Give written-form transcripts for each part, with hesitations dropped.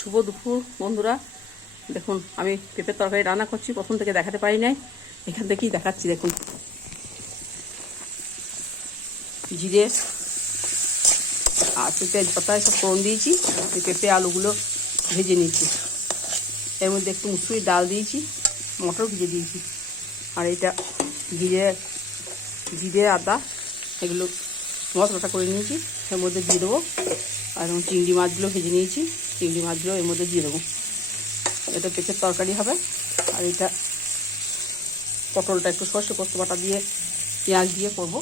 শুভ দুপুর বন্ধুরা। দেখুন আমি পেঁপের তরকারি রান্না করছি, প্রথম থেকে দেখাতে পারি নাই, এখান থেকেই দেখাচ্ছি। দেখুন জিরে আর তেজপাতায় সব ফোড়ন দিয়েছি, পেঁপে আলুগুলো ভেজে নিয়েছি। এর মধ্যে একটু মুসুরির ডাল দিয়েছি, মটর ভিজে দিয়েছি। আর এটা জিরে আদা এগুলো মশলাটা করে নিয়েছি, এর মধ্যে দিয়ে দেবো। আর এবং চিংড়ি মাছগুলো ভেজে নিয়েছি, চিংড়ি মাছগুলো এর মধ্যে দিয়ে দেবো। এটা পেঁপের তরকারি হবে। আর এটা পটলটা একটু সর্ষে পোস্ত বাটা দিয়ে পেঁয়াজ দিয়ে করব।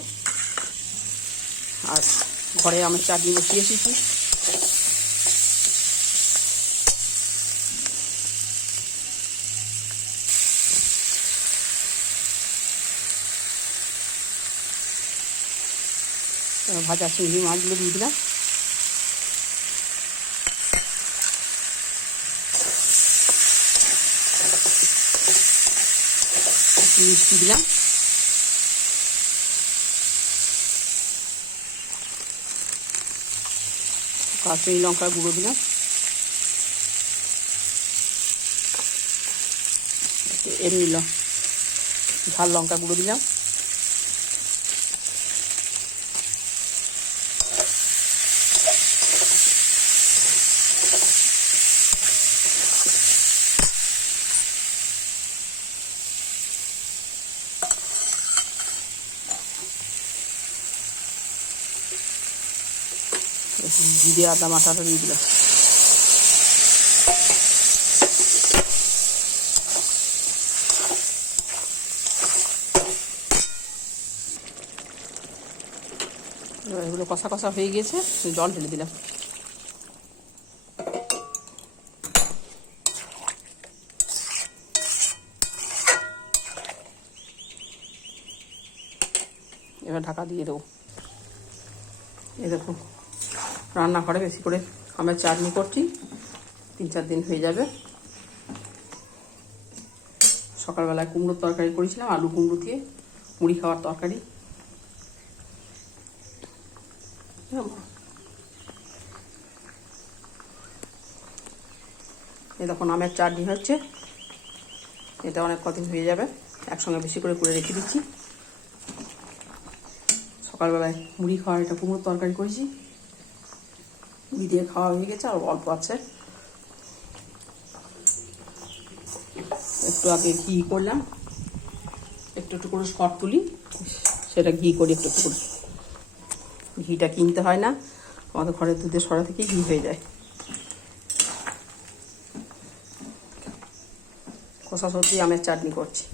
আর ঘরে আমি চাটনি বসিয়ে এসেছি। ভাজা চিংড়ি মাছগুলো দিয়ে দিলাম, মিষ্টি দিলাম, কাশ্মীরি লঙ্কার গুঁড়ো দিলাম, এমনি ঝাল লঙ্কা গুঁড়ো দিলাম, জিরে আদা বাটাটা দিয়ে দিলাম। এগুলো কষা কষা হয়ে গিয়েছে, জল ঢেলে দিলাম। এবার ঢাকা দিয়ে দেবো। এই দেখুন রান্নাঘরে বেশি করে আমরা চাটনি করছি, 3-4 দিন হয়ে যাবে। সকালবেলায় কুমড়োর তরকারি করেছিলাম, আলু কুমড়ো দিয়ে মুড়ি খাওয়ার তরকারি। এই দেখুন আমের চাটনি হচ্ছে, এটা অনেক কদিন হয়ে যাবে। একসঙ্গে বেশি করে রেখে দিচ্ছি। সকালবেলায় মুড়ি খাওয়ার এটা কুমড়োর তরকারি করেছি, মুড়ি দিয়ে খাওয়া হয়ে গেছে, আর অল্প আছে। একটু আগে ঘি করলাম, একটু একটু করে শর্ট তুলি, সেটা ঘি করি একটু একটু করে। ঘিটা কিনতে হয় না, আমাদের ঘরের দুধের সরা থেকে ঘি হয়ে যায়। কষা সবজি আমের চাটনি করছি।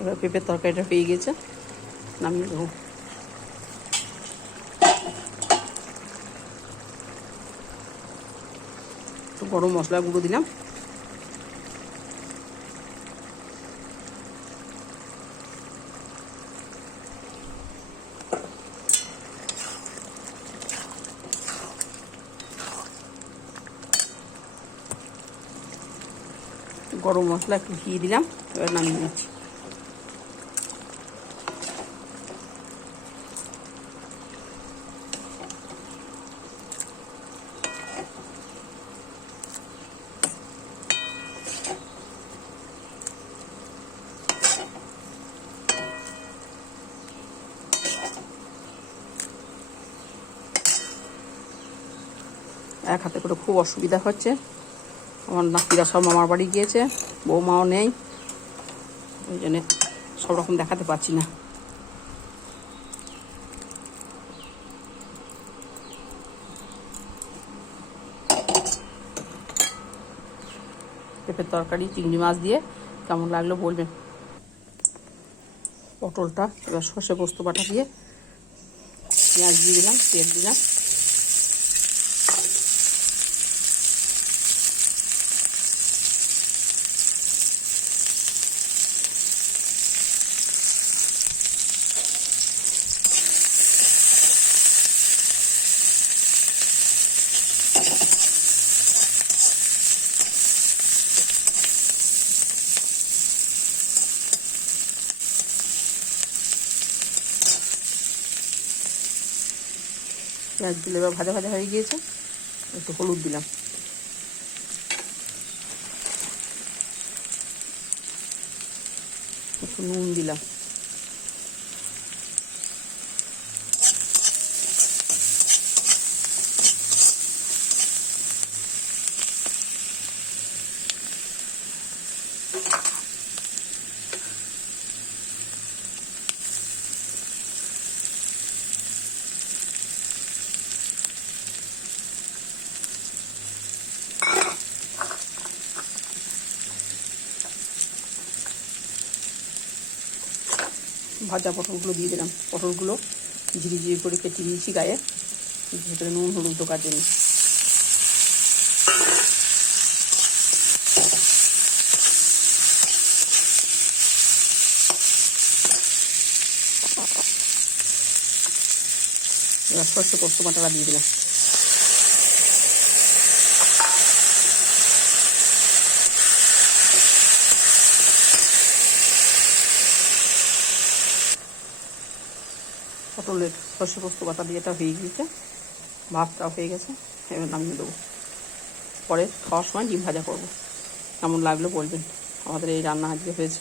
এবার পেঁপের তরকারিটা পেয়ে গেছে, নামিয়ে দেবো। একটু গরম মশলা গুঁড়ো দিলাম, গরম মশলা একটু ঘি দিলাম। এবার নামিয়ে নিচ্ছি। এক হাতে করে খুব অসুবিধা হচ্ছে, আমার নাতিরা সব মামার বাড়ি গিয়েছে, বৌমাও নেই, ওই জন্য সব রকম দেখাতে পারছি না। পেঁপের তরকারি চিংড়ি মাছ দিয়ে কেমন লাগলো বলবেন। পটলটা এবার সর্ষে পোস্ত বাটা দিয়ে পেঁয়াজ দিয়ে দিলাম, তেল দিলাম, পেঁয়াজগুলো এবার ভাজা ভাজা হয়ে গিয়েছে, একটু হলুদ দিলাম, একটু নুন দিলাম, ভাজা পটলগুলো দিয়ে দিলাম। পটলগুলো ঝিরি করে কেটে দিয়েছি গায়ে, ভেতরে নুন হলুদ ঢোকার জন্য। এবার সর্ষে পোস্ত বাটাটা দিয়ে দিলাম। পটলের সর্ষে পোস্ত বাটা দিয়ে এটা হয়ে গিয়েছে, ভাতটাও হয়ে গেছে, এবার নামিয়ে দেবো। পরে খাওয়ার সময় ডিম ভাজা করবো। কেমন লাগলো বলবেন। আমাদের এই রান্না আজকে হয়েছে।